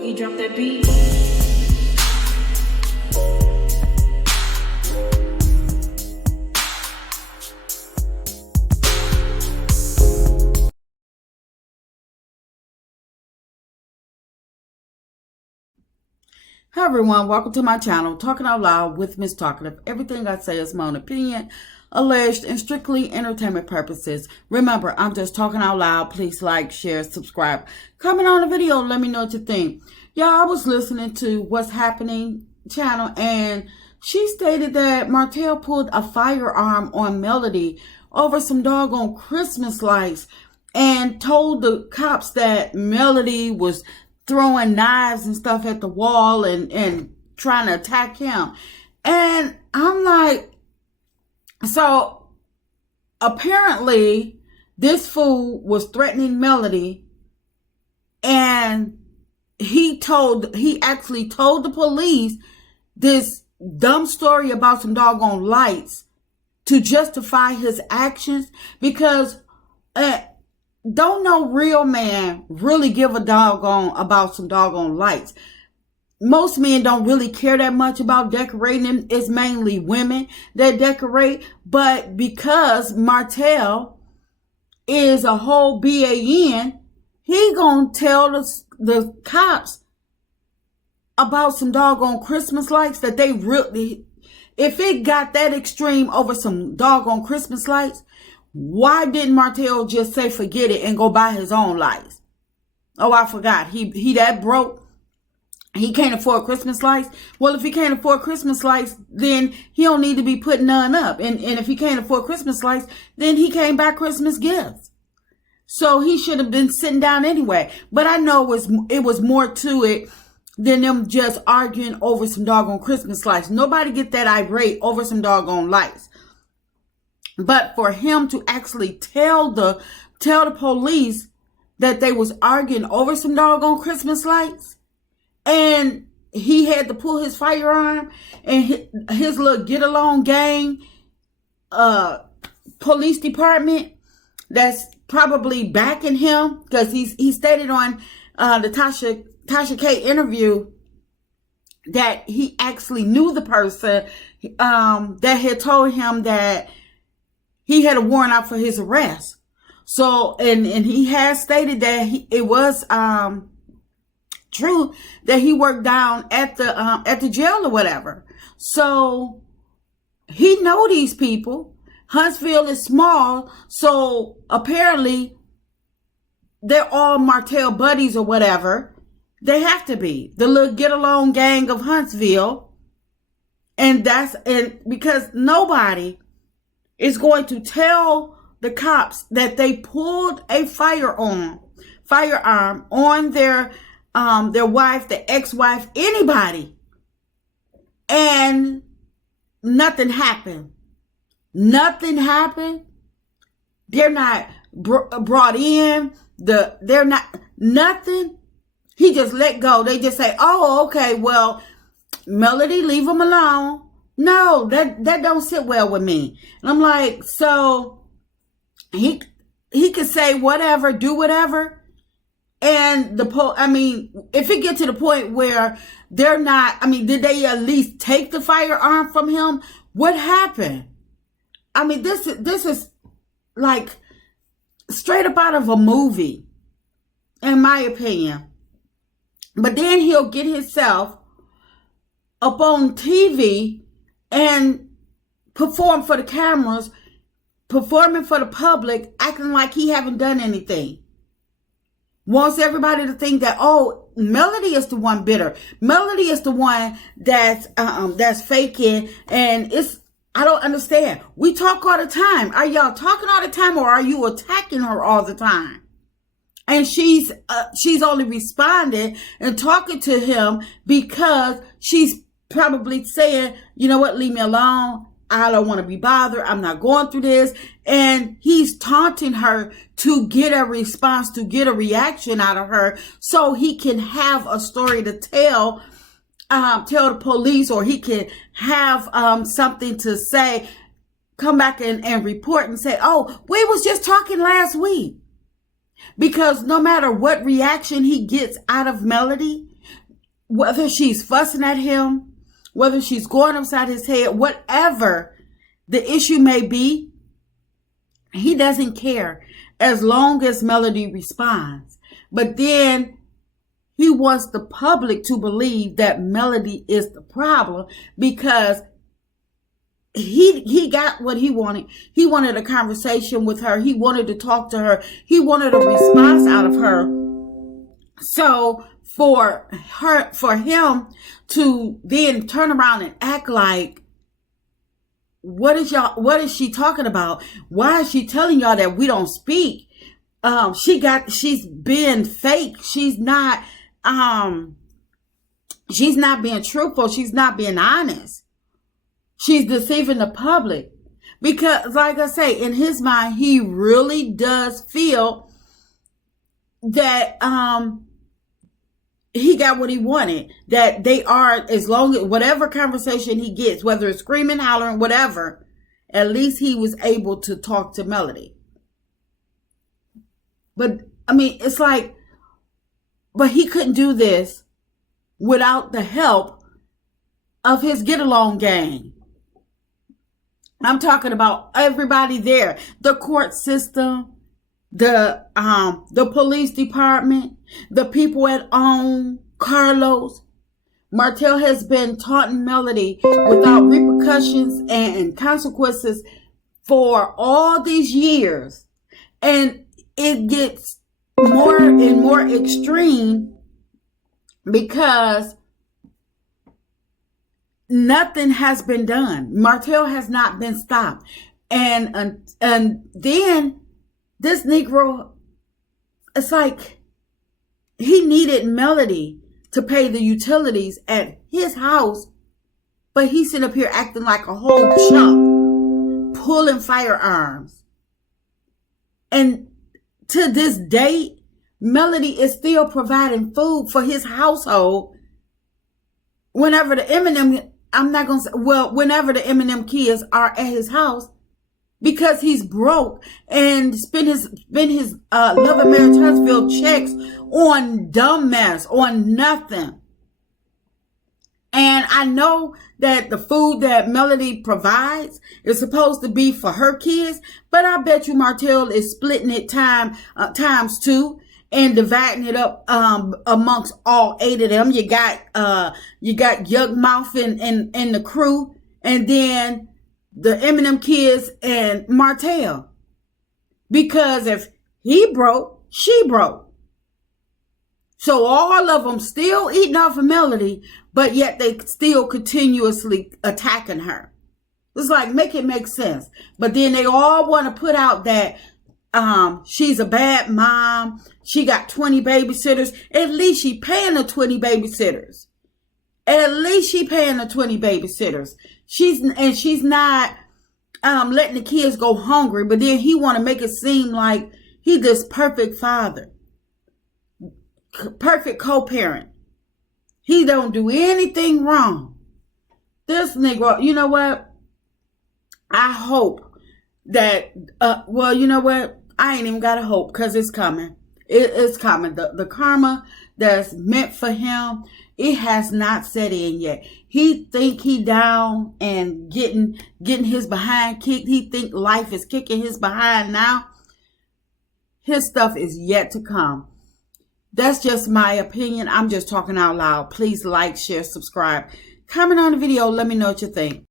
Boogie, drop that beat. Hi everyone, welcome to my channel, Talking Out Loud with Miss Talkative. Everything I say is my own opinion, alleged, and strictly entertainment purposes. Remember, I'm just talking out loud. Please like, share, subscribe. Comment on the video, let me know what you think. Y'all, I was listening to What's Happening channel, and she stated that Martell pulled a firearm on Melody over some doggone Christmas lights and told the cops that Melody was throwing knives and stuff at the wall and trying to attack him. And I'm like, so apparently this fool was threatening Melody, and he actually told the police this dumb story about some doggone lights to justify his actions, because don't no real man really give a doggone about some doggone lights. Most men don't really care that much about decorating. It's mainly women that decorate. But because Martell is a whole BAN, he gonna tell the cops about some doggone Christmas lights that they really, if it got that extreme over some doggone Christmas lights, why didn't Martell just say forget it and go buy his own lights? Oh, I forgot. He that broke. He can't afford Christmas lights. Well, if he can't afford Christmas lights, then he don't need to be putting none up. And if he can't afford Christmas lights, then he can't buy Christmas gifts. So he should have been sitting down anyway. But I know it was more to it than them just arguing over some doggone Christmas lights. Nobody get that irate over some doggone lights. But for him to actually tell the police that they was arguing over some doggone Christmas lights, and he had to pull his firearm, and his little get along gang police department that's probably backing him, because he stated on the Tasha K interview that he actually knew the person that had told him that he had a warrant out for his arrest. So, and he has stated that it was true that he worked down at the jail or whatever. So he know these people. Huntsville is small, so apparently they're all Martell buddies or whatever. They have to be the little get along gang of Huntsville, and because nobody is going to tell the cops that they pulled a firearm on their wife, the ex-wife, anybody, and nothing happened. Nothing happened. They're not brought in. They're not nothing. He just let go. They just say, "Oh, okay, well, Melody, leave him alone." No, that don't sit well with me. And I'm like, so he could say whatever, do whatever. And if it gets to the point where they're not, did they at least take the firearm from him? What happened? This is like straight up out of a movie, in my opinion. But then he'll get himself up on TV and perform for the cameras, performing for the public, acting like he haven't done anything. Wants everybody to think that, oh, Melody is the one bitter. Melody is the one that's faking, and I don't understand. We talk all the time. Are y'all talking all the time, or are you attacking her all the time? And she's only responding and talking to him because she's probably saying, you know what, leave me alone. I don't want to be bothered. I'm not going through this. And he's taunting her to get a response, to get a reaction out of her, so he can have a story to tell the police, or he can have something to say, come back and report and say, oh, we was just talking last week. Because no matter what reaction he gets out of Melody, whether she's fussing at him, whether she's going upside his head, whatever the issue may be, he doesn't care as long as Melody responds. But then he wants the public to believe that Melody is the problem because he got what he wanted. He wanted a conversation with her. He wanted to talk to her. He wanted a response out of her. So for him to then turn around and act like, what is she talking about? Why is she telling y'all that we don't speak? She's being fake. She's not being truthful. She's not being honest. She's deceiving the public. Because, like I say, in his mind, he really does feel that he got what he wanted. That they are, as long as whatever conversation he gets, whether it's screaming, hollering, whatever, at least he was able to talk to Melody. But, I mean, it's like, but he couldn't do this without the help of his get-along gang. I'm talking about everybody there. The court system, the police department, the people at OWN, Carlos. Martell has been taunting Melody without repercussions and consequences for all these years. And it gets more and more extreme because nothing has been done. Martell has not been stopped. And then this Negro, it's like he needed Melody to pay the utilities at his house, but he's sitting up here acting like a whole chump, pulling firearms. And to this day, Melody is still providing food for his household. Whenever the whenever the Eminem kids are at his house, because he's broke and spend his Love and Marriage Huntsville checks on dumbass, on nothing. And I know that the food that Melody provides is supposed to be for her kids, but I bet you Martell is splitting it times two and dividing it up amongst all 8 of them. You got Young Mouth and the crew, and then the Eminem kids and Martell. Because if he broke, she broke. So all of them still eating off of Melody, but yet they still continuously attacking her. It's like, make it make sense. But then they all want to put out that she's a bad mom. She got 20 babysitters. At least she paying the 20 babysitters. At least she paying the 20 babysitters. She's not letting the kids go hungry. But then he want to make it seem like he's this perfect father, perfect co-parent. He don't do anything wrong. This Negro, you know what? I hope that, well, you know what? I ain't even got to hope because it's coming. It's coming. The karma that's meant for him, it has not set in yet. He think he down and getting his behind kicked. He think life is kicking his behind now. His stuff is yet to come. That's just my opinion. I'm just talking out loud. Please like, share, subscribe. Comment on the video. Let me know what you think.